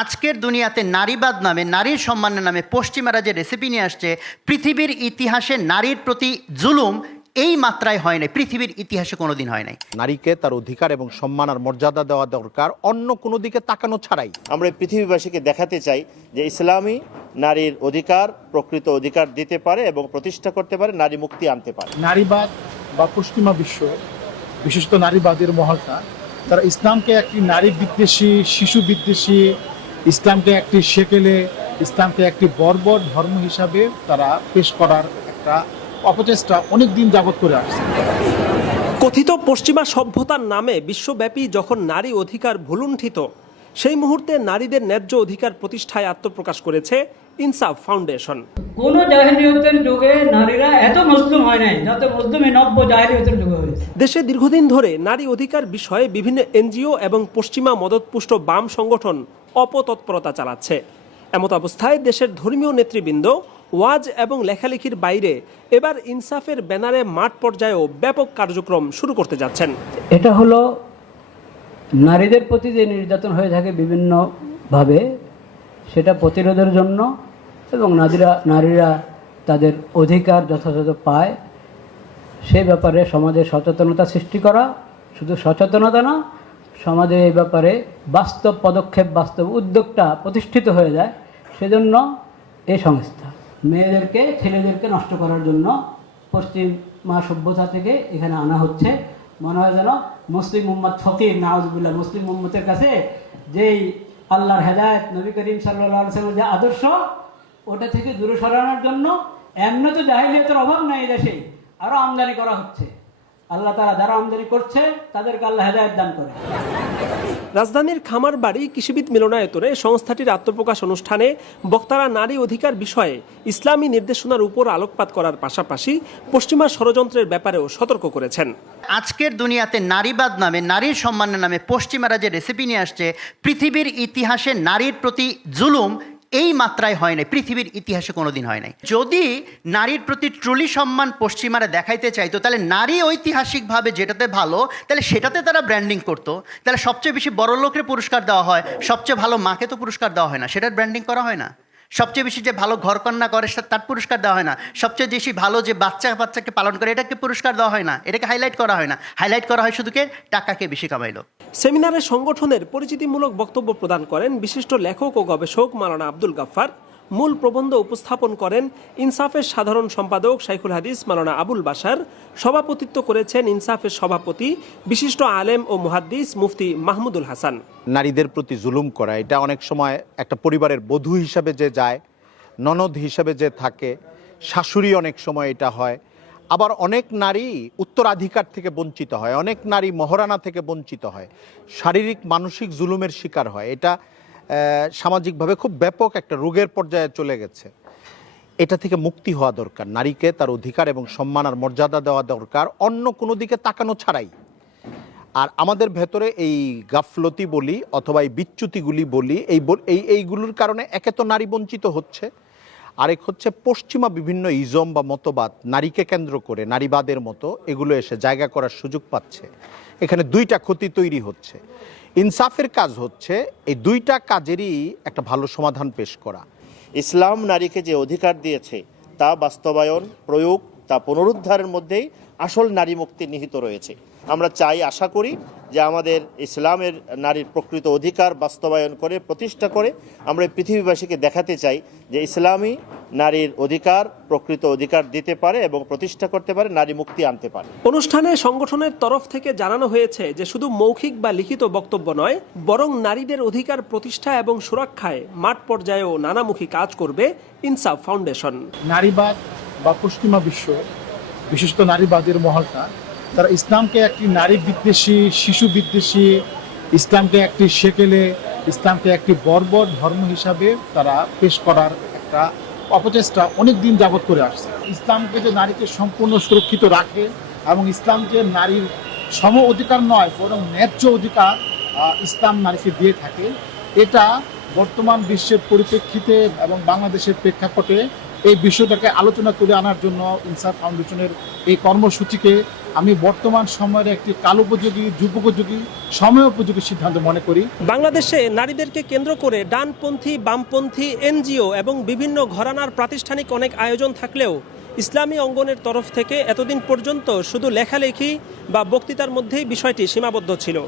আজকের দুনিয়াতে নারীবাদ নামে, নারীর সম্মানের নামে পশ্চিমারা যে রেসিপি নিয়ে আসছে, পৃথিবীর ইতিহাসে নারীর প্রতি জুলুম এই মাত্রায় হয় নাই, পৃথিবীর ইতিহাসে কোনোদিন হয় নাই। নারীকে তার অধিকার এবং সম্মান আর মর্যাদা দেওয়া দরকার, অন্য কোনো দিকে তাকানো ছাড়াই। আমরা পৃথিবীবাসীকে দেখাতে চাই যে ইসলামী নারীর অধিকার, প্রকৃত অধিকার দিতে পারে এবং প্রতিষ্ঠা করতে পারে, নারী মুক্তি আনতে পারে। নারীবাদ বা পশ্চিমা বিশ্ব, বিশেষত নারীবাদের মহলটা, তারা ইসলামকে একটি নারী বিদ্বেষী, শিশু বিদ্বেষী, ইসলামকে একটি সেকেলে, ইসলামকে একটি বর্বর ধর্ম হিসাবে তারা পেশ করার একটা অপচেষ্টা অনেক দিন যাবৎ করে আসছে। কথিত পশ্চিমা সভ্যতার নামে বিশ্বব্যাপী যখন নারী অধিকার ভুলুণ্ঠিত, সেই মুহূর্তে নারীদের ন্যায্য অধিকার প্রতিষ্ঠায় আত্মপ্রকাশ করেছে ইনসাফ ফাউন্ডেশন। কোন জাহিলিয়তের যুগে নারীরা এত মজলুম হয় নাই যত মজলুম এই নব্য জাহিলিয়তের যুগে হয়েছে। দেশে দীর্ঘদিন ধরে নারী অধিকার বিষয়ে বিভিন্ন এনজিও এবং পশ্চিমা মদতপুষ্ট বাম সংগঠন অপতৎপরতা চালাচ্ছে। এমত অবস্থায় দেশের ধর্মীয় নেতৃবৃন্দ ওয়াজ এবং লেখালেখির বাইরে এবার ইনসাফের ব্যানারে মাঠ পর্যায়েও ব্যাপক কার্যক্রম শুরু করতে যাচ্ছেন। এটা হলো নারীদের প্রতি যে নির্যাতন হয়ে থাকে বিভিন্নভাবে, সেটা প্রতিরোধের জন্য এবং নারীরা তাদের অধিকার যথাযথ পায় সে ব্যাপারে সমাজে সচেতনতা সৃষ্টি করা। শুধু সচেতনতা না, সমাজে এই ব্যাপারে বাস্তব পদক্ষেপ, বাস্তব উদ্যোগটা প্রতিষ্ঠিত হয়ে যায়। সেজন্য এই সংস্থা মেয়েদেরকে, ছেলেদেরকে নষ্ট করার জন্য পশ্চিমা সভ্যতা থেকে এখানে আনা হচ্ছে। মনে হয় যেন মুসলিম উম্মত ফকির, নাউজুবিল্লাহ, মুসলিম উম্মতের কাছে যেই আল্লাহর হেদায়েত, নবী করিম সাল্লাল্লাহু আলাইহি ওয়াসাল্লামের যে আদর্শ, ওটা থেকে দূরে সরানোর জন্য এমনি তো জাহিলিয়াতের অভাব নাই দেশে, আরও আমদানি করা হচ্ছে। আল্লাহ তাআলা যারা আমদানি করছে তাদেরকে আল্লাহ হেদায়েত দান করে। রাজধানীর খামারবাড়ি কৃষিবিদ মিলনায়তনে সংস্থাটির আত্মপ্রকাশ অনুষ্ঠানে বক্তারা নারী অধিকার বিষয়ে ইসলামী নির্দেশনার উপর আলোকপাত করার পাশাপাশি পশ্চিমা ষড়যন্ত্রের ব্যাপারেও সতর্ক করেছেন। আজকের দুনিয়াতে নারীবাদ নামে, নারীর সম্মানের নামে পশ্চিমারা যে রেসিপি নিয়ে আসছে, পৃথিবীর ইতিহাসে নারীর প্রতি জুলুম এই মাত্রায় হয় নাই, পৃথিবীর ইতিহাসে কোনোদিন হয় নাই। যদি নারীর প্রতি ট্রুলি সম্মান পশ্চিমারা দেখাইতে চাইতো, তাহলে নারী ঐতিহাসিকভাবে যেটাতে ভালো, তাহলে সেটাতে তারা ব্র্যান্ডিং করতো। তাহলে সবচেয়ে বেশি বড় লোকের পুরস্কার দেওয়া হয়, সবচেয়ে ভালো মাকে তো পুরস্কার দেওয়া হয় না, সেটার ব্র্যান্ডিং করা হয় না। সবচেয়ে বেশি যে ভালো ঘরকন্যা করে তার পুরস্কার দেওয়া হয় না। সবচেয়ে বেশি ভালো যে বাচ্চাকে পালন করে এটাকে পুরস্কার দেওয়া হয় না, এটাকে হাইলাইট করা হয় না। হাইলাইট করা হয় শুধু কে টাকাকে বেশি কামাইলো। সেমিনারে সংগঠনের পরিচিতিমূলক বক্তব্য প্রদান করেন বিশিষ্ট লেখক ও গবেষক মাওলানা আব্দুল গাফফার। মূল প্রবন্ধ উপস্থাপন করেন ইনসাফের সাধারণ সম্পাদক শাইখুল হাদিস মাওলানা আবুল বাশার। সভাপতিত্ব করেছেন ইনসাফের সভাপতি বিশিষ্ট আলেম ও মুহাদ্দিস মুফতি মাহমুদুল হাসান। নারীদের প্রতি জুলুম করা, এটা অনেক সময় একটা পরিবারের বধূ হিসাবে যে যায়, ননদ হিসাবে যে থাকে, শাশুড়ি অনেক সময় এটা হয়। আবার অনেক নারী উত্তরাধিকার থেকে বঞ্চিত হয়, অনেক নারী মহারানা থেকে বঞ্চিত হয়, শারীরিক মানসিক জুলুমের শিকার হয়। এটা সামাজিকভাবে খুব ব্যাপক একটা রোগের পর্যায়ে চলে গেছে। এটা থেকে মুক্তি হওয়া দরকার। নারীকে তার অধিকার এবং সম্মান আর মর্যাদা দেওয়া দরকার, অন্য কোনো দিকে তাকানো ছাড়াই। আর আমাদের ভেতরে এই গাফলতি বলি অথবা এই বিচ্যুতিগুলি বলি, এইগুলোর কারণে একে তো নারী বঞ্চিত হচ্ছে, আরেক হচ্ছে পশ্চিমা বিভিন্ন ইজম বা মতবাদ নারীকে কেন্দ্র করে, নারীবাদের মতো এগুলো এসে জায়গা করার সুযোগ পাচ্ছে। এখানে দুইটা ক্ষতি তৈরি হচ্ছে। ইনসাফের কাজ হচ্ছে এই দুইটা কাজেরই একটা ভালো সমাধান পেশ করা। ইসলাম নারীকে যে অধিকার দিয়েছে তা বাস্তবায়ন, প্রয়োগ, তা পুনরুদ্ধারের মধ্যেই আসল নারী মুক্তি নিহিত রয়েছে। আমরা চাই, আশা করি যে আমাদের ইসলামের নারীর প্রকৃত অধিকার বাস্তবায়ন করে, প্রতিষ্ঠা করে আমরা পৃথিবীবাসীকে দেখাতে চাই যে ইসলামী নারীর অধিকার, প্রকৃত অধিকার দিতে পারে এবং প্রতিষ্ঠা করতে পারে, নারী মুক্তি আনতে পারে। অনুষ্ঠানে সংগঠনের তরফ থেকে জানানো হয়েছে যে শুধু মৌখিক বা লিখিত বক্তব্য নয়, বরং নারীদের অধিকার প্রতিষ্ঠা এবং সুরক্ষায় মাঠ পর্যায়েও নানামুখী কাজ করবে ইনসাফ ফাউন্ডেশন। নারীবাদ বা পশ্চিমা বিশ্ব, বিশেষত নারীবাদের মহলটা, তারা ইসলামকে একটি নারী বিদ্বেষী, শিশু বিদ্বেষী, ইসলামকে একটি সেকেলে, ইসলামকে একটি বর্বর ধর্ম হিসাবে তারা পেশ করার একটা অপচেষ্টা অনেক দিন যাবৎ করে আসছে। ইসলামকে যে নারীকে সম্পূর্ণ সুরক্ষিত রাখে এবং ইসলামকে নারীর সম অধিকার নয় বরং ন্যায্য অধিকার ইসলাম নারীকে দিয়ে থাকে, এটা বর্তমান বিশ্বের পরিপ্রেক্ষিতে এবং বাংলাদেশের প্রেক্ষাপটে এই বিষয়টাকে আলোচনা তুলে আনার জন্য ইনসাফ ফাউন্ডেশনের এই কর্মসূচিকে আমি বর্তমান সময়ের একটি কালোপযোগী যুগোপযোগী সময়োপযোগী সিদ্ধান্ত মনে করি। বাংলাদেশে নারীদেরকে কেন্দ্র করে ডানপন্থী, বামপন্থী, এনজিও এবং বিভিন্ন ঘরানার প্রাতিষ্ঠানিক অনেক আয়োজন থাকলেও ইসলামী অঙ্গনের তরফ থেকে এতদিন পর্যন্ত শুধু লেখালেখি বা বক্তৃতার মধ্যেই বিষয়টি সীমাবদ্ধ ছিল।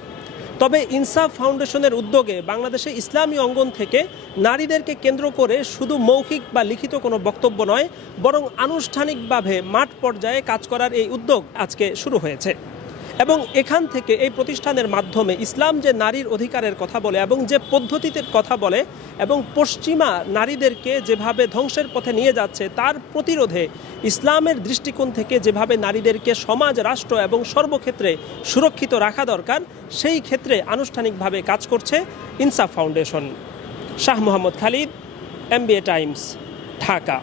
তবে ইনসাফ ফাউন্ডেশনের উদ্যোগে বাংলাদেশে ইসলামী অঙ্গন থেকে নারীদেরকে কেন্দ্র করে শুধু মৌখিক বা লিখিত কোনো বক্তব্য নয়, বরং আনুষ্ঠানিকভাবে মাঠ পর্যায়ে কাজ করার এই উদ্যোগ আজকে শুরু হয়েছে। এবং এখান থেকে এই প্রতিষ্ঠানের মাধ্যমে ইসলাম যে নারীর অধিকারের কথা বলে এবং যে পদ্ধতিতে কথা বলে এবং পশ্চিমা নারীদেরকে যেভাবে ধ্বংসের পথে নিয়ে যাচ্ছে তার প্রতিরোধে ইসলামের দৃষ্টিকোণ থেকে যেভাবে নারীদেরকে সমাজ, রাষ্ট্র এবং সর্বক্ষেত্রে সুরক্ষিত রাখা দরকার, সেই ক্ষেত্রে আনুষ্ঠানিকভাবে কাজ করছে ইনসাফ foundation. Shah Mohammad Khalid, MBA Times, Dhaka.